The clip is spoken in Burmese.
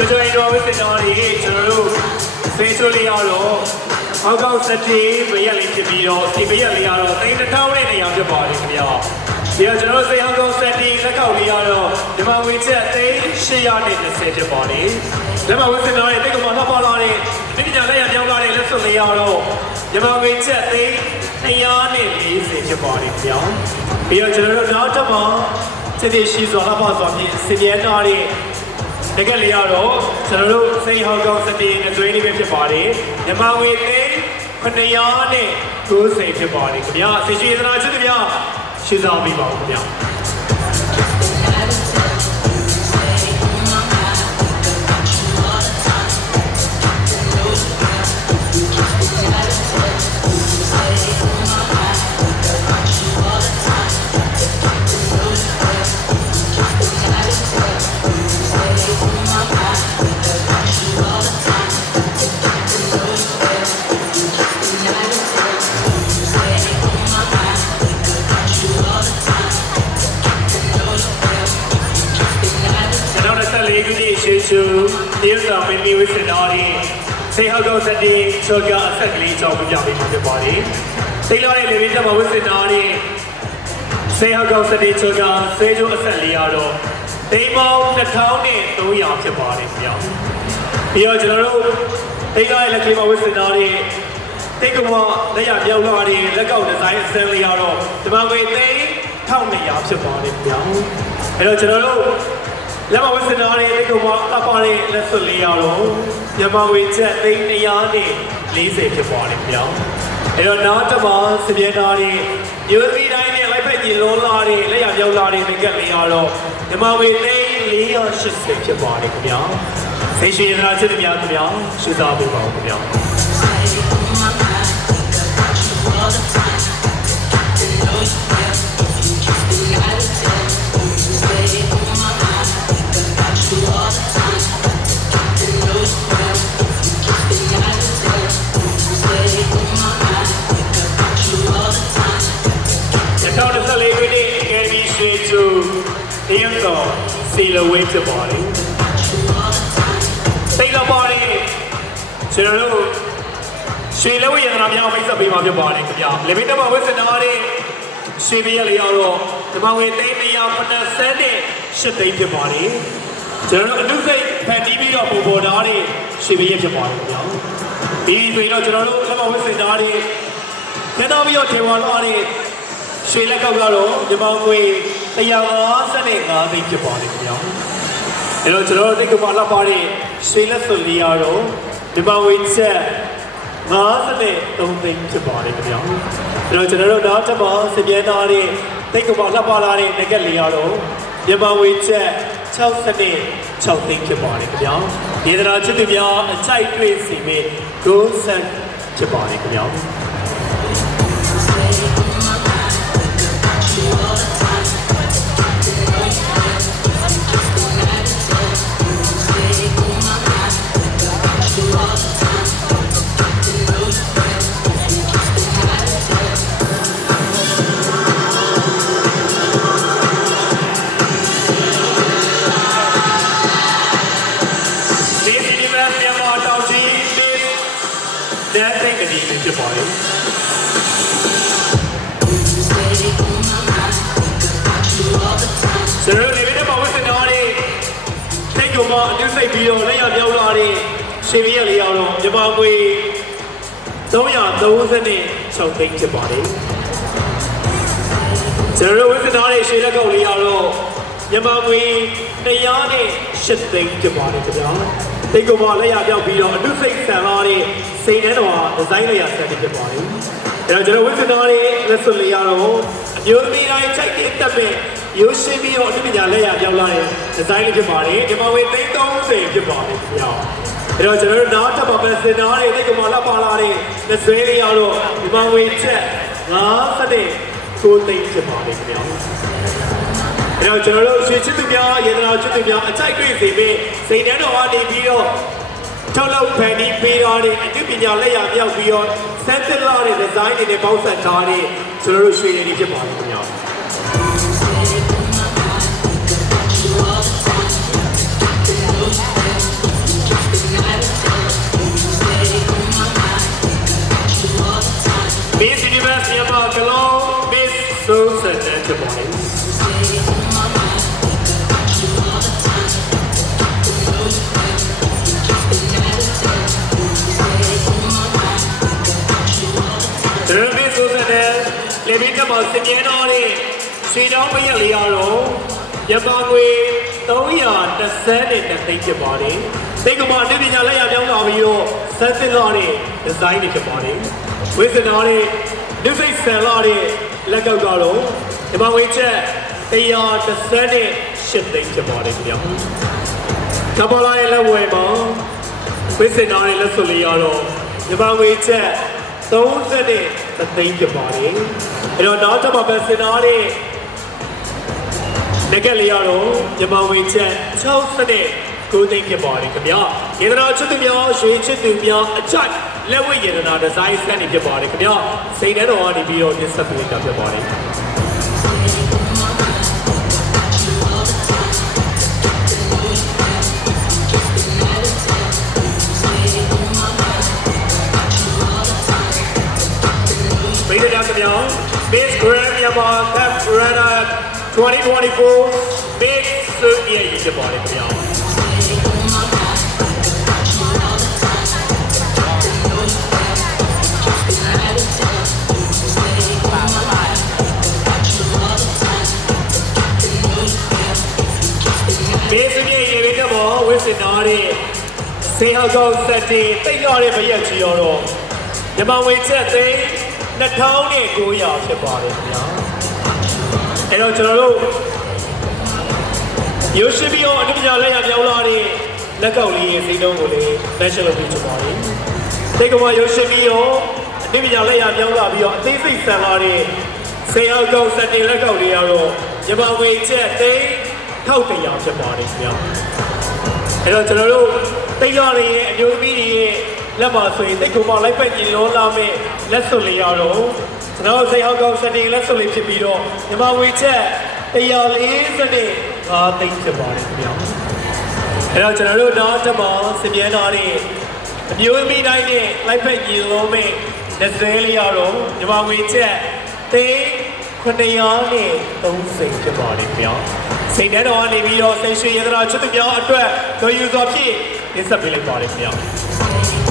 ကျွန်တော်တို့ဝစ်စင်တော်လေးကျွန်တော်တို့ဖေးချိုးလေးရတော့အောက်ကောက်စတီမရက်လေးဖြစ်ပြီးတော့ဒီမရက်လေးရတော့တိတ်တစ်ထောင်နဲ့နေရာဖြစ်ပါတယ်ခင်ဗျာဒီတော့ကျွန်တော်တို့စေအောင်ကောက်စတီလက်ကောက်လေးရတော့ဒီမှာဝေချက်သိန်း820ဖြစ်ပါတယ်လက်မဝစ်စင်တော်လေးတိတ်ကမှလှပလာတဲ့ဒီညလက်ရပြောင်းလာတဲ့လက်စွပ်လေးရတော့ဒီမှာဝေချက်သိန်း240ဖြစ်ပါတယ်ခင်ဗျာပြီးတော့ကျွန်တော်တို့နောက်တစ်မှာစစ်တီရှိစွာလှပစွာဖြင့်စင်မြဲနာတဲ့တကယ်လေးရတော့ကျွန်တော်တို့စိန်ဟောက်ကောက်စတီနဲ့သွေးလေးပဲဖြစ်ပါတယ်မြမဝေသိန်း990ဖြစ်ပါတယ်ခင်ဗျာဆေးရှိသနာချစ်ခင်ဗျာရှင်းဆောင်ပေးပါဦးခင်ဗျာဒီတော့မင်းမီဝစ်စင်တော်လေးစေဟောက်ကောက်စတီချောကအဆက်ကလေးကြောင့်ပြပြပေးမှာဖြစ်ပါတယ်တိတ်လာတဲ့လေဘေးကျမှာဝစ်စင်တော်လေးစေဟောက်ကောက်စတီချောကစေချိုးအဆက်လေးရတော့တိမ်ပေါင်း2300ဖြစ်ပါတယ်ခင်ဗျာပြီးတော့ကျွန်တော်တို့တိတ်လာတဲ့လက်ကလေးမှာဝစ်စင်တော်လေးတိတ်ကမလက်ရပြောင်းလာတဲ့လက်ကောက်ဒီဇိုင်းအစမ်းလေးရတော့ဒီမှာငွေသိန်း1200ဖြစ်ပါတယ်ခင်ဗျာအဲ့တော့ကျွန်တော်တို့လက်မဝစ်စင်တော်လေးတိတ်ကမအပါလေးလက်စွပ်လေးရတော့မြမဝေချက်သိန်း240ဖြစ်ပါတယ်ခင်ဗျာအဲ့တော့နောက်တစ်မှာစပြဲတော်လေးမျိုးသမီးတိုင်းနဲ့လိုက်ဖက်ကြီးလုံးလာတဲ့လက်ရပြောင်းလာတဲ့ငကက်လေးရတော့မြမဝေသိန်း480ဖြစ်ပါတယ်ခင်ဗျာဆေးရှိရနာချစ်များခင်ဗျာရှင်းသားပေးပါဦးခင်ဗျာဒီတော့စီလဝေးဖြစ်ပါလေစိတ်လပါလေကျွန်တော်တို့ရွှေလဝေးရတနာများမိတ်ဆက်ပေးမှာဖြစ်ပါတယ်ခင်ဗျာလေဘိတမဝစ်စင်တော်လေးရွှေပြရလေးရတော့ဒီမှာဝေသိန်း180နဲ့8သိန်းဖြစ်ပါလေကျွန်တော်တို့အနုစိတ်ဖန်တီးပြီးတော့ပုံပေါ်သားတွေရွှေပြရဖြစ်ပါတယ်ခင်ဗျာဒီဆိုရင်တော့ကျွန်တော်တို့လက်မဝစ်စင်တော်လေးထပ်တော့ပြီးတော့ထေဝါလာလေးရွှေလက်ကောက်ကတော့ဒီမောင်ငွေ155သိန်းဖြစ်ပါတယ်ခင်ဗျာအဲ့တော့ကျွန်တော်တို့တိတ်ကမလာပါတဲ့ရွှေလက်စွပ်လေးရတော့ဒီမောင်ငွေချက်53သိန်းဖြစ်ပါတယ်ခင်ဗျာအဲ့တော့ကျွန်တော်တို့နောက်တစ်ပါးစပြဲသားတဲ့တိတ်ကမလာပါလာတဲ့ငကက်လေးရတော့ဒီမောင်ငွေချက်6သိန်းဖြစ်ပါတယ်ခင်ဗျာဒေသနာချစ်သူများအကြိုက်တွေ့စီမဲ့ဂုဏ်ဆန်ဖြစ်ပါတယ်ခင်ဗျာဖြစ်ပါလေဆရာလေးတွေပါဝတ်နေတော့လေတိတ်ကမအတူစိတ်ပြီးတော့လက်ရပြောင်းလာတဲ့ရှင်ပြည့်လေးအောင်တော့မြမငွေ336သိန်းဖြစ်ပါလေဆရာတို့ဝတ်နေတော့လေရှင်လက်ကောက်လေးအောင်တော့မြမငွေ108သိန်းဖြစ်ပါလေခင်ဗျာတိတ်ကမလက်ရပြောင်းပြီးတော့အတူစိတ်ဆန်လာတဲ့စိတ်ထဲတော့ဒီဇိုင်းလေးရဆက်ဖြစ်ပါလေအဲ့တော့ကျွန်တော်ဝစ်စင်တော်လေးလက်စွပ်လေးရတော့အမျိုးသမီးတိုင်းချိန်တဲ့တက်မဲ့ရိုးရှင်းပြီးတော့အတူပညာလက်ရပြောင်းလာတဲ့ဒီဇိုင်းလေးဖြစ်ပါလေဒီမှာဝေသိန်း30ဖြစ်ပါလေခင်ဗျာအဲ့တော့ကျွန်တော်တို့နောက်တစ်ပတ်ပဲစင်တော်လေးတိတ်ကမလာပါလာတဲ့လက်ဆွဲလေးရတော့ဒီမှာဝေချက်59သိန်းဖြစ်ပါလေခင်ဗျာအဲ့တော့ကျွန်တော်တို့ရွှေချစ်သူများရေတနာချစ်သူများအကြိုက်တွေ့စေပြီးစိတ်ထဲတော်ကနေပြီးတော့ထုတ်လုပ်ဖန်တီးပေးတော်တဲ့အတူပညာလက်ရမြောက်ပြီးတော့စက်တက်လာတဲ့ဒီဇိုင်းတွေနဲ့ပေါင်းစပ်ထားတဲ့ကျွန်တော်တို့ရွှေရည်တွေဖြစ်ပါတယ်ခင်ဗျာ ဖြစ်ပါတယ်ကျွန်တော်တို့ဆိုတဲ့လေဘီတက်မှာစင်မြဲတော်တဲ့ရွှေတောင်းမရက်လေးရတော့မြန်မာငွေ330နဲ့သိန်းဖြစ်ပါတယ်စိတ်ကမှအနည်းပညာလက်ရပြောင်းလာပြီးတော့စက်စစ်လာတဲ့ဒီဇိုင်းတွေဖြစ်ပါတယ်ဝိစနာတဲ့လူစိတ်ဆန်လာတဲ့လက်ကောက်ကတော့မြန်မာငွေချက်130နဲ့8သိန်းဖြစ်ပါတယ်ခင်ဗျာကမလာရဲ့လက်ဝဲမှာဝိစနာရဲ့လက်စွပ်လေးရတော့မြန်မာငွေချက်30နဲ့သိန်းဖြစ်ပါတယ်အဲ့တော့နောက်တစ်ပတ်ပဲစင်နာတဲ့လက်ကလေးရတော့မြန်မာငွေချက်60နဲ့9သိန်းဖြစ်ပါတယ်ခင်ဗျာရေဒနာချစ်သူများရွှေချစ်သူများအချိုက်လက်ဝဲရေဒနာဒီဇိုင်းစက်နေဖြစ်ပါတယ်ခင်ဗျာစိန်ထဲတော်ကနေပြီးတော့တင်ဆက်ပေးတာဖြစ်ပါတယ်မိတ်တရားခင်ဗျာ Miss Grand Myanmar Cup Runner 2024 Big Super ရဖြစ်ပါတယ်ခင်ဗျာဘေးစပြေရေလေးကတော့ဝစ်စင်နာတဲ့ဆေးဟောက်ကောက်ဆက်တင်တိတ်ရတဲ့မရက်ကြီးရောတော့မြန်မာငွေချက်သိန်း2900ဖြစ်ပါတယ်ခင်ဗျာအဲ့တော့ကျွန်တော်တို့ရုပ်ရှင်ပြီးတော့အနည်းငယ်လက်ရပြောင်းလာတဲ့လက်ကောက်လေးရဲ့စိတ်တုံးကိုလည်း mention လုပ်ပြီးချင်ပါတယ်တိတ်ကမရုပ်ရှင်ပြီးတော့အနည်းငယ်လက်ရပြောင်းလာပြီးတော့အသေးစိတ်ဆန်လာတဲ့ဆေးဟောက်ကောက်ဆက်တင်လက်ကောက်လေးကတော့မြန်မာငွေချက်သိန်း1100ဖြစ်ပါတယ်ခင်ဗျာအဲ့တော့ကျွန်တော်တို့တိတ်ရရဲ့အမျိုးသမီးတွေရဲ့လက်ပါဆိုရင်တိတ်ကိုမှလိုက်ပတ်ကြည့်လို့လာမဲ့လက်စွပ်လေးရတော့ကျွန်တော်စိတ်ဟောက်ကောက်စတင်လက်စွပ်လေးဖြစ်ပြီးတော့မြန်မာငွေချက်140နဲ့5သိန်းဖြစ်ပါတယ်ခင်ဗျာအဲ့တော့ကျွန်တော်တို့နောက်တစ်မှာစင်မြဲလာတဲ့အမျိုးသမီးတိုင်းနဲ့လိုက်ပတ်ကြည့်လို့မဲ့လက်စွဲလေးရတော့မြန်မာငွေချက်သိန်း930ဖြစ်ပါတယ်ခင်ဗျာစိတ်ထဲတော်ကနေပြီးတော့စိတ်ရွှေရတနာချစ်သူများအတွက်တော်ယူစွာဖြင့်တင်ဆက်ပေးလိုက်ပါတယ်ခင်ဗျာ